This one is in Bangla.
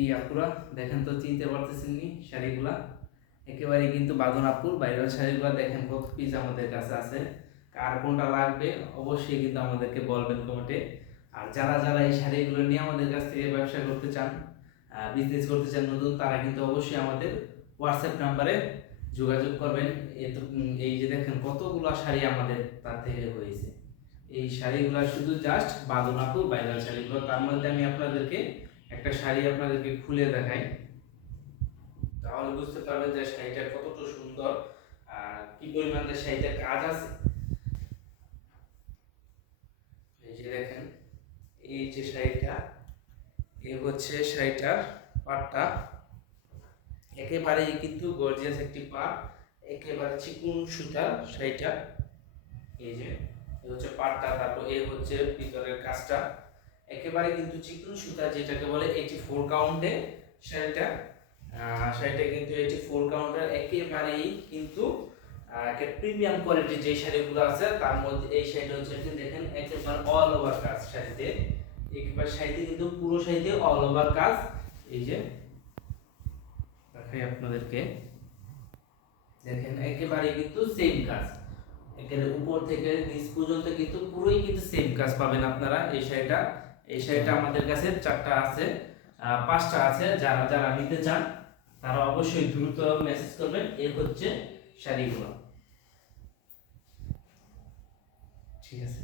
কি আপুরা দেখেন তো, চিনতে পারতেছেন নি শাড়িগুলা? একেবারে কিন্তু বাঁধন আপুর ভাইরাল শাড়িগুলা দেখেন কত পিস আমাদের কাছে আছে। কার কোনটা লাগবে অবশ্যই কিন্তু আমাদেরকে বলবেন কমেন্টে। আর যারা যারা এই শাড়িগুলো নিয়ে আমাদের কাছ থেকে ব্যবসা করতে চান, বিজনেস করতে চান নতুন, তারা কিন্তু অবশ্যই আমাদের হোয়াটসঅ্যাপ নাম্বারে যোগাযোগ করবেন। এই যে দেখেন কতগুলো শাড়ি আমাদের তার থেকে হয়েছে। এই শাড়িগুলো শুধু জাস্ট বাঁধন আপুর ভাইরাল শাড়িগুলো। তার মধ্যে আমি আপনাদেরকে একটা শাড়ি আপনাদেরকে খুলে দেখাই, তাহলে বুঝতে পারবেন যে শাড়িটা কতটা সুন্দর আর কি পরিমাণে শাড়িটা কাজ আছে। এই যে দেখেন, এই যে শাড়িটা, এই হচ্ছে শাড়িটার পাটটা, একেবারেই কিন্তু গর্জিয়াস একটি পাট, একেবারে চিকন সুতার শাড়িটা। এই যে এই হচ্ছে পাটটা, তারপর এই হচ্ছে ভিতরের কাজটা, একেবারে কিন্তু চিকন সুতা, যেটাকে বলে 84 কাউন্টে শাড়িটা। শাড়িটা কিন্তু 84 কাউন্টের, একেবারেই কিন্তু একটা প্রিমিয়াম কোয়ালিটির যে শাড়িগুলো আছে তার মধ্যে এই শাড়িটা হচ্ছে দেখেন একেবারে অল ওভার কাজ শাড়িতে। একেবারে শাড়িতে কিন্তু পুরো শাড়িতে অল ওভার কাজ। এই যে দেখাই আপনাদেরকে, দেখেন একেবারে কিন্তু সেম কাজ, একেবারে উপর থেকে নিচ পর্যন্ত কিন্তু পুরোই কিন্তু সেম কাজ পাবেন আপনারা। এই শাড়িটা আমাদের কাছে 4টা আছে, 5টা আছে। যারা যারা নিতে চান তারা অবশ্যই দ্রুত মেসেজ করবেন। এই হচ্ছে শাড়িগুলো, ঠিক আছে।